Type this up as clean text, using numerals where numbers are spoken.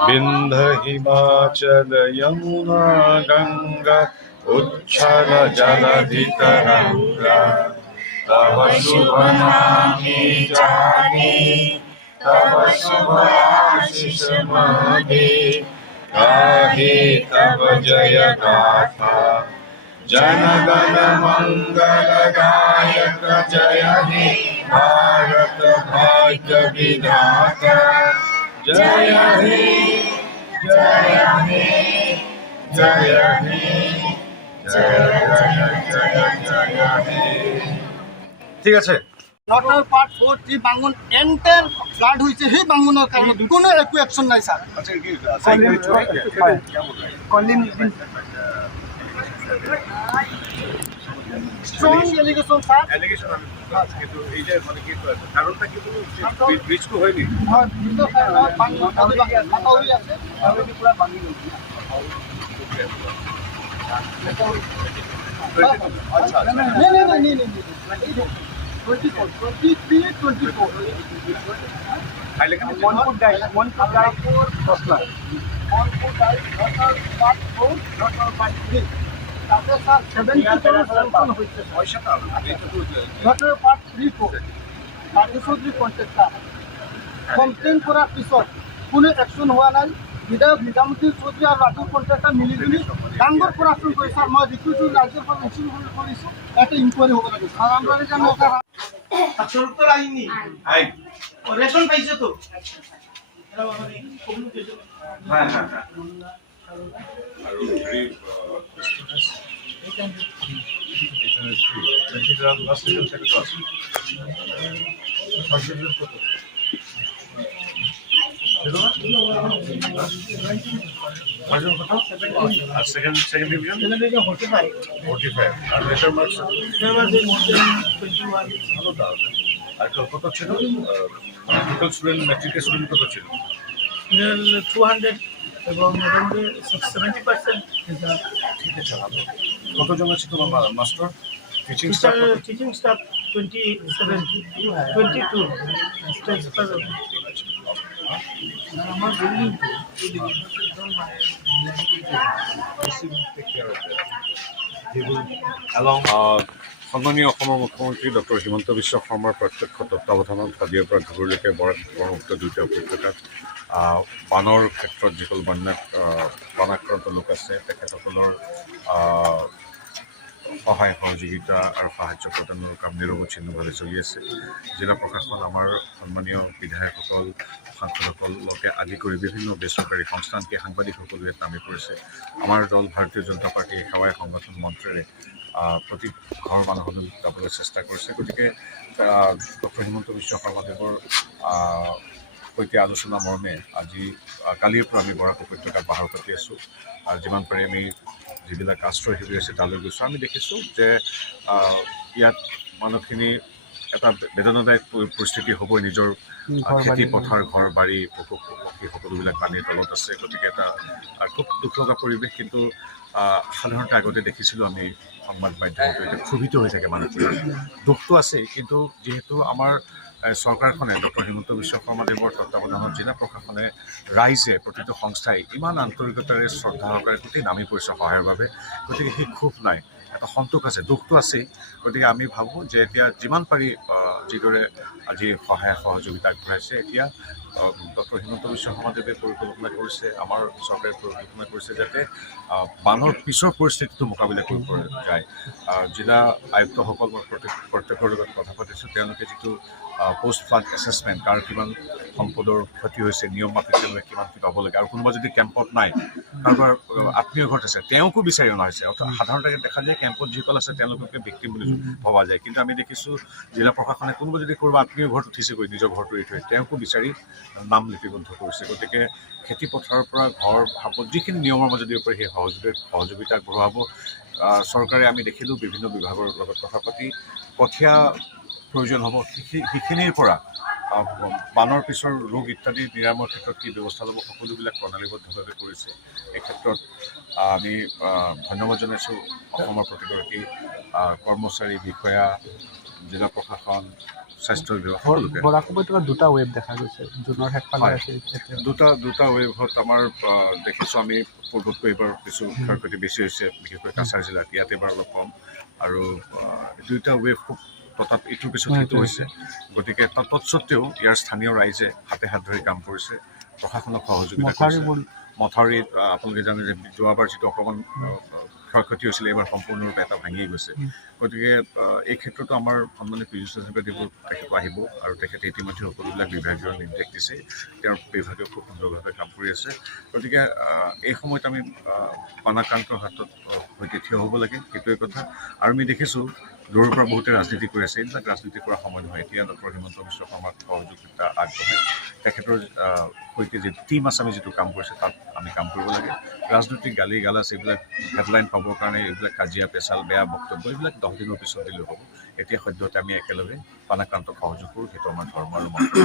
विंध्य हिमाचल यमुना गंगा उच्छल जलधि तरंगा तव शुभ नामे जाने तव शुभ आशीष मागे गाहे तव जय गाथा जन गण मंगल गायक जय हे भारत भाग्य विधाता जय हे जय हे जय हे जय जय जय जय हे। ঠিক আছে নটার পার্ট 4 যে বাঙ্গন এন্টার ফ্লাড হয়েছে সেই বাঙ্গনের কারণে কোনো একু অ্যাকশন নাই স্যার। আচ্ছা কি calling strong allegation sir. Allegation কিন্তু এই যে মানে কি কারণটা কি কোনো ব্রিজ তো হয়নি হ্যাঁ কিন্তু স্যার বাঙ্গন কাটাউরি আছে অলরেডি পুরো ভাঙি গেছে। আচ্ছা नहीं 23 24 খাইলে কেন মনপুর ডাই 10 লাখ মনপুর ডাই পার্ট 4 পার্ট 3 তাতে স্যার 70% হইছে পয়সাটা নটার পার্ট 3 4 কার্যসূচি কন্টেক্টটা কমপ্লেন করার পিছত কোনো অ্যাকশন হওয়া নাই। বিধায়ক নিজামুদ্দিন চৌধুরী আর রাজুর কন্ট্রাক্টর মিলিজুলি ডাঙ্গর পড়াশোনা করে স্যার মই রিকুইজিং রাজ্যের পর অ্যাকশন করেছি একটা ইনকোয়ারি হবে লাগে স্যার। আমরা জানি স্যার তো আইনি আই রেশন পাইছে তো হ্যাঁ হ্যাঁ হ্যাঁ আৰু হেৰি সেকেন্ড ডিভিজন 45 আর লেটার মার্কস ভালো দাও। আর কত ছিল টোটাল স্টুডেন্ট ম্যাট্রিকের স্টুডেন্ট কত ছিল 200 এবং মোটামুটি 70% ঠিক আছে ভালো। কতজন আছে তোমার master teaching staff teaching staff 22 transfer আমার বিল্ডিং সন্মানীয় অসমৰ মুখ্যমন্ত্ৰী ডক্টৰ হিমন্ত বিশ্ব শৰ্মাৰ প্ৰত্যক্ষ তত্বাৱধানত হাবিয়াৰ পৰা ধুবুৰীলৈকে বৰমুক্ত দুয়োটা উপত্যকাত বানৰ ক্ষেত্ৰত যিসকল বানাক্ৰান্ত লোক আছে তেখেতসকলৰ সহায় সহযোগিতা আৰু সাহায্য প্ৰদানৰ কাম নিৰৱচ্ছিন্নভাৱে চলি আছে। জিলা প্ৰশাসন আমাৰ সন্মানীয় বিধায়কসকল সাংসদসকলকে আদি কৰি বিভিন্ন বেচৰকাৰী সংস্থানকে সাংবাদিকসকলে নামি পৰিছে। আমাৰ দল ভাৰতীয় জনতা পাৰ্টীৰ সেৱাই সংগঠন মন্ত্ৰেৰে প্ৰতি ঘৰ মানুহলৈ যাবলৈ চেষ্টা কৰিছে। গতিকে ডক্টৰ হিমন্ত বিশ্ব শৰ্মাদেৱৰ সৈতে আলোচনা মৰ্মে আজি কালিৰ পৰা আমি বৰাক উপত্যকাত বাহাৰ পাতি আছোঁ। আৰু যিমান পাৰি আমি যিবিলাক আশ্ৰয় শিবিৰ আছে তালৈ গৈছোঁ। আমি দেখিছোঁ যে ইয়াত মানুহখিনি এটা বেদনাদায়ক পৰিস্থিতি হ'বই। নিজৰ খেতি পথাৰ ঘৰ বাৰী পশু পক্ষী সকলোবিলাক পানীৰ তলত আছে। গতিকে এটা খুব দুখ লগা পৰিৱেশ। কিন্তু সাধাৰণতে আগতে দেখিছিলোঁ আমি সংবাদ মাধ্যমতো এতিয়া ক্ষোভিত হৈ থাকে মানুহখিনি। দুখটো আছেই, কিন্তু যিহেতু আমাৰ চৰকাৰখনে ডক্টৰ হিমন্ত বিশ্ব শৰ্মাদেৱৰ তত্বাৱধানত জিলা প্ৰশাসনে ৰাইজে প্ৰতিটো সংস্থাই ইমান আন্তৰিকতাৰে শ্ৰদ্ধা সহকাৰে গোটেই নামি পৰিছে সহায়ৰ বাবে। গতিকে সেই ক্ষোভ নাই, এটা সন্তোষ আছে, দুখটো আছেই। গতিকে আমি ভাবোঁ যে এতিয়া যিমান পাৰি যিদৰে আজি সহায় সহযোগিতা আগবঢ়াইছে, এতিয়া ডক্টৰ হিমন্ত বিশ্ব শৰ্মাদেৱে পৰিকল্পনা কৰিছে, আমাৰ চৰকাৰে পৰিকল্পনা কৰিছে যাতে বানৰ পিছৰ পৰিস্থিতিটো মোকাবিলা কৰিব পৰা যায়। জিলা আয়ুক্তসকল মই প্ৰত্যেকৰ লগত কথা পাতিছোঁ। তেওঁলোকে যিটো পোষ্ট ফ্লাড এছেছমেণ্ট, কাৰ কিমান সম্পদৰ ক্ষতি হৈছে, নিয়ম মাফিক তেওঁলোকে কিমান কি পাব লাগে, আৰু কোনোবা যদি কেম্পত নাই, কাৰোবাৰ আত্মীয় ঘৰত আছে, তেওঁকো বিচাৰি অনা হৈছে। অৰ্থাৎ সাধাৰণতে দেখা যায় কেম্পত যিসকল আছে তেওঁলোকে ভিক্টিম বুলি ভবা যায়, কিন্তু আমি দেখিছোঁ জিলা প্ৰশাসনে কোনোবা যদি ক'ৰবাত আত্মীয় ঘৰত উঠিছেগৈ নিজৰ ঘৰটো এৰি থৈ, তেওঁকো বিচাৰি নাম লিপিবদ্ধ কৰিছে। গতিকে খেতি পথাৰৰ পৰা ঘৰ ভাবত যিখিনি নিয়মৰ মাজেদি পাৰে সেই সহযোগিতা আগবঢ়োৱা হ'ব। চৰকাৰে আমি দেখিলোঁ বিভিন্ন বিভাগৰ লগত কথা পাতি কঠীয়া প্ৰয়োজন হ'ব, সেইখিনিৰ পৰা বানৰ পিছৰ ৰোগ ইত্যাদি নিৰাময়ৰ ক্ষেত্ৰত কি ব্যৱস্থা ল'ব সকলোবিলাক প্ৰণালীবদ্ধভাৱে কৰিছে। এই ক্ষেত্ৰত আমি ধন্যবাদ জনাইছোঁ অসমৰ প্ৰতিগৰাকী কৰ্মচাৰী, বিষয়া, জিলা প্ৰশাসন, স্বাস্থ্য বিভাগ সকলোকে বৰাক উপত্যকাত দুটা ৱেভ দেখা গৈছে জুনৰ শেষফালে হয়। আছে এতিয়া। দুটা ৱেভত আমাৰ দেখিছোঁ আমি পূৰ্বতকৈ এইবাৰ কিছু ক্ষয়ক্ষতি বেছি হৈছে, বিশেষকৈ কাছাৰ জিলাত। ইয়াত এইবাৰ অলপ কম, আৰু দুয়োটা ৱেভ খুব তথাপি ইটোৰ পিছত সিটো হৈছে। গতিকে তৎসত্বেও ইয়াৰ স্থানীয় ৰাইজে হাতে হাত ধৰি কাম কৰিছে, প্ৰশাসনক সহযোগিতা কৰিছে। মথাউৰিত আপোনালোকে জানে যে যোৱাবাৰ যিটো অকণমান ক্ষয়ক্ষতি হৈছিলে, এইবাৰ সম্পূৰ্ণৰূপে এটা ভাঙি গৈছে। গতিকে এই ক্ষেত্ৰতো আমাৰ সন্মানীয় পীযুষ হাজৰিকাদেৱৰ তেখেত আহিব, আৰু তেখেতে ইতিমধ্যে সকলোবিলাক বিভাগীয় নিৰ্দেশ দিছে। তেওঁৰ বিভাগে খুব সুন্দৰভাৱে কাম কৰি আছে। গতিকে এই সময়ত আমি অনাক্ৰান্তৰ হাতত সৈতে থিয় হ'ব লাগে, সেইটোৱে কথা। আৰু আমি দেখিছোঁ দূৰৰ পৰা বহুতে ৰাজনীতি কৰি আছে। এইবিলাক ৰাজনীতি কৰাৰ সময় নহয়। এতিয়া ডক্টৰ হিমন্ত বিশ্ব শৰ্মাক সহযোগিতা আগবঢ়াই তেখেতৰ সৈতে যি টীম আছে, আমি যিটো কাম কৰিছে তাত আমি কাম কৰিব লাগে। ৰাজনৈতিক গালি গালাজ এইবিলাক হেডলাইন পাবৰ কাৰণে এইবিলাক কাজিয়া পেচাল বেয়া বক্তব্য এইবিলাক 10 দিনৰ পিছত দিলেও হ'ব। এতিয়া সদ্যহতে আমি একেলগে অনাক্ৰান্তক সহযোগ কৰোঁ, সেইটো আমাৰ ধৰ্ম আৰু মন্ত্ৰ।